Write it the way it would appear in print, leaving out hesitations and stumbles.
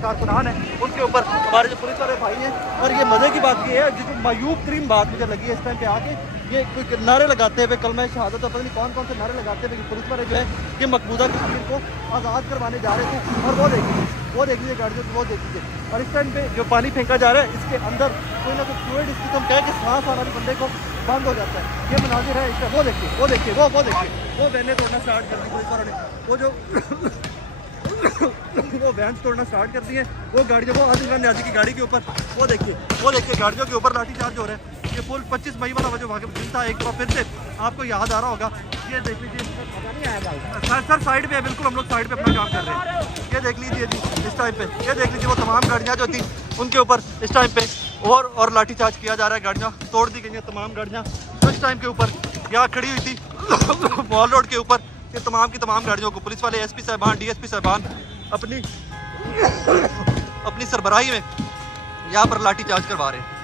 कारकुनान है उनके ऊपर हमारे जो पुलिस वाले भाई हैं। और ये मज़े की बात ये है, जिसको मायूब तरीन बात मुझे लगी है इस टाइम पे आके, ये कोई नारे लगाते हुए कलमा शहादत, पता नहीं कौन कौन से नारे लगाते हुए पुलिस वाले जो है कि मकबूजा कश्मीर को आज़ाद करवाने जा रहे थे। और वो देख लीजिए गाड़ियों को, वो देख लीजिए। और इस टाइम पे जो पानी फेंका जा रहा है इसके अंदर कोई ना कोई फ्लूइड इस किस्म का है कि सांस आना भी बंदे को बंद हो जाता है। ये मनाजिर है इसका, वो देखिए वो वैने तोड़ना स्टार्ट कर दी पुलिस वालों ने, वो जो वो वैन तोड़ना स्टार्ट कर दिए, वो गाड़ियों को आदिल इमरान न्याजी की गाड़ी के ऊपर वो देखिए गाड़ियों के ऊपर लाठीचार्ज हो रहे हैं। ये पुल 25 मई वाला जो वहाँ दिन था, एक बार फिर से आपको याद आ रहा होगा। ये देख लीजिए सर साइड पे है, बिल्कुल हम लोग साइड पे अपना काम कर रहे हैं। ये देख लीजिए जी इस टाइम पे, ये देख लीजिए वो तमाम गाड़ियाँ जो थी उनके ऊपर इस टाइम पे और लाठीचार्ज किया जा रहा है। गाड़ियाँ तोड़ दी गई हैं, तमाम गाड़ियाँ जो इस टाइम के ऊपर यहाँ खड़ी हुई थी मॉल रोड के ऊपर, ये तमाम की तमाम गाड़ियों को पुलिस वाले एसपी साहबान डीएसपी साहबान अपनी सरबराही में यहाँ पर लाठीचार्ज करवा रहे हैं।